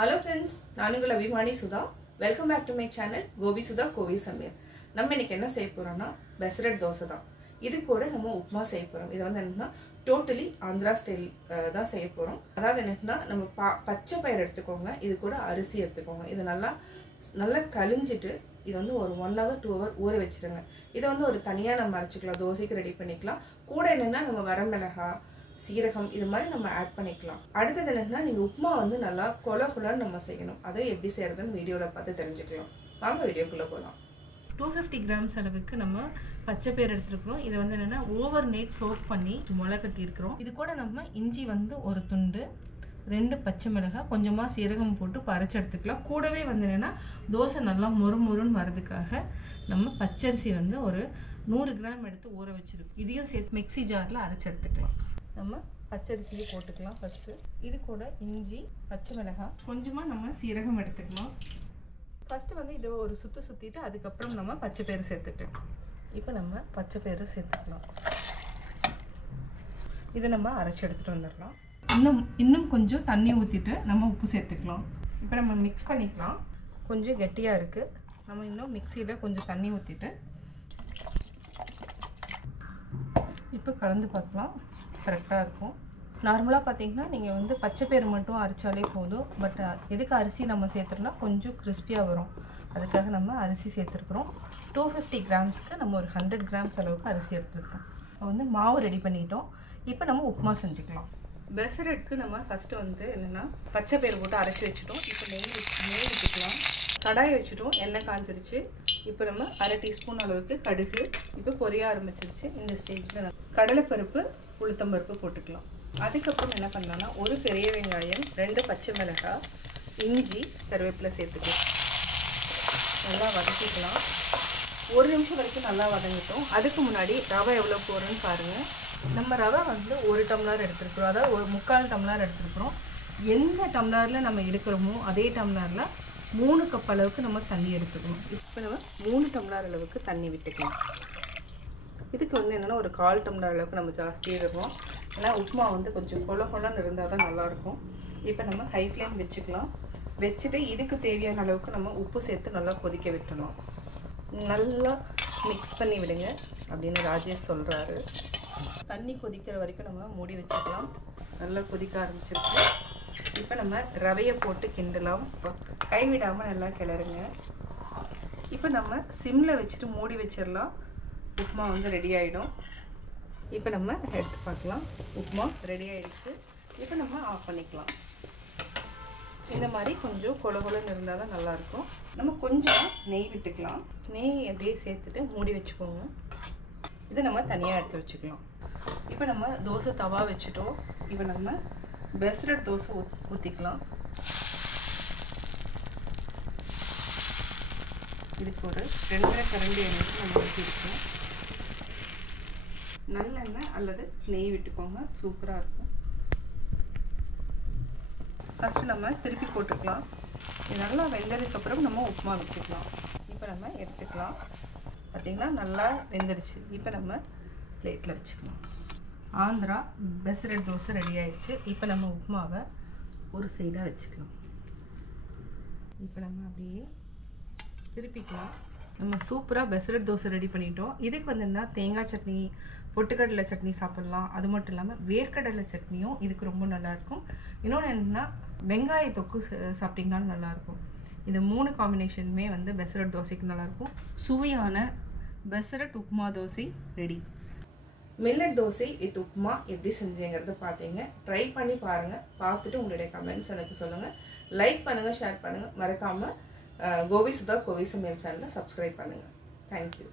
Hello friends, நான் உங்கள் அபிமானி Sudha. Welcome back to my channel Gopi Sudha Kovi சமையல். நம்ம இன்னைக்கு என்ன செய்ய போறோம்னா பெசரட் தோசை தான். இது கூட நம்ம உப்புமா செய்ய போறோம். இது வந்து என்னன்னா டோட்டலி ஆந்திரா ஸ்டைல் தான் செய்ய போறோம். அதாவது என்னன்னா நம்ம பச்சை பயிர் எடுத்துக்கோங்க. இது கூட அரிசி எடுத்துக்கோங்க. இது நல்லா கழிஞ்சிட்டு இது வந்து ஒரு 1 hour 2 hour ஊற வச்சிருங்க. இதை வந்து ஒரு தனியா நம்ம அரைச்சுக்கலாம். தோசைக்கு ரெடி பண்ணிக்கலாம். கூட என்னன்னா நம்ம வரமிளகாய் சீரகம் இது மாதிரி நம்ம ஆட் பண்ணிக்கலாம். அடுத்தது என்னன்னா நீங்க உப்புமா வந்து நல்லா கொலன்னு நம்ம செய்யணும். அதை எப்படி செய்யறதுன்னு வீடியோல பார்த்து தெரிஞ்சுக்கலாம். வாங்க வீடியோக்குள்ள போகலாம். 250 grams அளவுக்கு நம்ம பச்சை பயிர் எடுத்துருக்கிறோம். இதை வந்து என்னன்னா ஓவர் நைட் சோக் பண்ணி முளை கட்டி இருக்கிறோம். இது கூட நம்ம இஞ்சி வந்து ஒரு துண்டு, 2 பச்சை மிளகாய், கொஞ்சமா சீரகம் போட்டு பறைச்சு எடுத்துக்கலாம். கூடவே வந்து என்னன்னா தோசை நல்லா மொறுன்னு வரதுக்காக நம்ம பச்சரிசி வந்து ஒரு 100 கிராம் எடுத்து ஊற வச்சிருக்கோம். இதையும் சேர்த்து மிக்ஸி ஜார்ல அரைச்சு எடுத்துக்கலாம். நம்ம பச்சரிசியை போட்டுக்கலாம் ஃபர்ஸ்ட். இது கூட இஞ்சி, பச்சை மிளகாய், கொஞ்சமா நம்ம சீரகம் எடுத்துக்கலாம். ஃபர்ஸ்ட் வந்து இதை ஒரு சுத்திட்டு அதுக்கப்புறம் நம்ம பச்சை பயிறு சேர்த்துக்கலாம். இப்போ நம்ம பச்சை பயிறு சேர்த்துக்கலாம். இதை நம்ம அரைச்சு எடுத்துட்டு வந்துடலாம். இன்னும் கொஞ்சம் தண்ணி ஊற்றிட்டு நம்ம உப்பு சேர்த்துக்கலாம். இப்போ நம்ம மிக்ஸ் பண்ணிக்கலாம். கொஞ்சம் கெட்டியாக இருக்குது. நம்ம இன்னும் மிக்சியில் கொஞ்சம் தண்ணி ஊற்றிட்டு இப்போ கலந்து பார்க்கலாம். கரெக்டாக இருக்கும். நார்மலாக பார்த்தீங்கன்னா நீங்கள் வந்து பச்சை பயிறு மட்டும் அரைச்சாலே போதும். பட் எதுக்கு அரிசி நம்ம சேர்த்துறோம்னா கொஞ்சம் கிறிஸ்பியாக வரும். அதுக்காக நம்ம அரிசி சேர்த்துருக்குறோம். 250 கிராம்ஸ்க்கு நம்ம ஒரு 100 கிராம்ஸ் அளவுக்கு அரிசி எடுத்துருக்கோம். வந்து மாவு ரெடி பண்ணிட்டோம். இப்போ நம்ம உப்புமா செஞ்சுக்கலாம். பெசரட்க்கு நம்ம ஃபஸ்ட்டு வந்து என்னென்னா பச்சை பயிறு போட்டு அரைச்சி வச்சுட்டோம். இப்போ நெய் வச்சுக்கலாம். கடாயை வச்சுட்டோம். எண்ணெய் காஞ்சிருச்சு. இப்போ நம்ம 1/2 டீஸ்பூன் அளவுக்கு கடுகு இப்போ பொரிய ஆரம்பிச்சிருச்சு. இந்த ஸ்டேஜில் கடலைப்பருப்பு, உளுத்தம்பருப்பு போட்டுக்கலாம். அதுக்கப்புறம் என்ன பண்ணலாம்னா ஒரு பெரிய வெங்காயம், 2 பச்சை மிளகாய், இஞ்சி, கருவேப்பிலை சேர்த்துக்கலாம். நல்லா வதக்கிக்கலாம். 1 நிமிஷம் வரைக்கும் நல்லா வதங்கிட்டோம். அதுக்கு முன்னாடி ரவை எவ்வளோ போடுறோன்னு பாருங்கள். நம்ம ரவை வந்து 1 டம்ளர் எடுத்துருக்குறோம். அதாவது ஒரு 3/4 டம்ளர் எடுத்துருக்குறோம். எந்த டம்ளரில் நம்ம எடுக்கிறோமோ அதே டம்ளரில் 3 கப் அளவுக்கு நம்ம தண்ணி எடுத்துக்கணும். இப்போ நம்ம 3 டம்ளர் அளவுக்கு தண்ணி விட்டுக்கலாம். இதுக்கு வந்து என்னென்னா ஒரு 1/4 டம்ளர் அளவுக்கு நம்ம ஜாஸ்தி இருக்கும். ஏன்னா உப்புமா வந்து கொஞ்சம் கொலன்னு இருந்தால் தான் நல்லாயிருக்கும். இப்போ நம்ம ஹை ஃப்ளேம் வச்சுட்டு இதுக்கு தேவையான அளவுக்கு நம்ம உப்பு சேர்த்து நல்லா கொதிக்க விட்டுணும். நல்லா மிக்ஸ் பண்ணி விடுங்க அப்படின்னு ராஜேஷ் சொல்கிறாரு. தண்ணி கொதிக்கிற வரைக்கும் நம்ம மூடி வச்சுக்கலாம். நல்லா கொதிக்க ஆரம்பிச்சிருக்கு. இப்போ நம்ம ரவையை போட்டு கிண்டலாம். கைவிடாமல் நல்லா கிளறுங்க. இப்போ நம்ம சிம்மில் வச்சுட்டு மூடி வச்சிடலாம். உப்புமா வந்து ரெடி ஆகிடும். இப்போ நம்ம எடுத்து பார்க்கலாம். உப்புமா ரெடி ஆகிடுச்சு. இப்போ நம்ம ஆஃப் பண்ணிக்கலாம். இந்த மாதிரி கொஞ்சம் கொலன்னு இருந்தால் தான் நல்லாயிருக்கும். நம்ம கொஞ்சம் நெய் விட்டுக்கலாம். நெய் அப்படியே சேர்த்துட்டு மூடி வச்சுக்கோங்க. இதை நம்ம தனியாக எடுத்து வச்சுக்கலாம். இப்போ நம்ம தோசை தவா வச்சுட்டோம். இப்போ நம்ம பெசரட் தோசை ஊற்றிக்கலாம். இதுக்கு ஒரு 2 கரண்டி எண்ணெய் நம்ம ஊற்றிருக்கோம். நல்லெண்ணெய் அல்லது நெய் விட்டுக்கோங்க. சூப்பராக இருக்கும். ஃபஸ்ட்டு நம்ம திருப்பி போட்டுக்கலாம். இது நல்லா வெந்ததுக்கப்புறம் நம்ம உப்புமா வச்சுக்கலாம். இப்போ நம்ம எடுத்துக்கலாம். பார்த்திங்கன்னா நல்லா வெந்துருச்சு. இப்போ நம்ம பிளேட்டில் வச்சுக்கலாம். ஆந்திரா பெசரட் தோசை ரெடி ஆயிடுச்சு. இப்போ நம்ம உப்புமாவை ஒரு சைடாக வச்சுக்கலாம். இப்போ நம்ம அப்படியே திருப்பிக்கலாம். நம்ம சூப்பராக பெசரட் தோசை ரெடி பண்ணிட்டோம். இதுக்கு வந்து என்ன தேங்காய் சட்னி, பொட்டுக்கடலை சட்னி சாப்பிட்லாம். அது மட்டும் இல்லாமல் வேர்க்கடலை சட்னியும் இதுக்கு ரொம்ப நல்லாயிருக்கும். இன்னொன்று என்னென்னா வெங்காய தொக்கு சாப்பிட்டிங்கனாலும் நல்லாயிருக்கும். இந்த 3 காம்பினேஷனுமே வந்து பெசரட் தோசைக்கு நல்லாயிருக்கும். சுவையான pesarattu upma dosa ready. Millet dosa with upma எப்படி செஞ்சேங்கிறத பார்த்தீங்க. ட்ரை பண்ணி பாருங்கள். பார்த்துட்டு உங்களுடைய கமெண்ட்ஸ் எனக்கு சொல்லுங்கள். லைக் பண்ணுங்கள், ஷேர் பண்ணுங்கள். மறக்காமல் கோபி சுதா கோவி சமையல் சேனலை சப்ஸ்கிரைப் பண்ணுங்கள். தேங்க்யூ.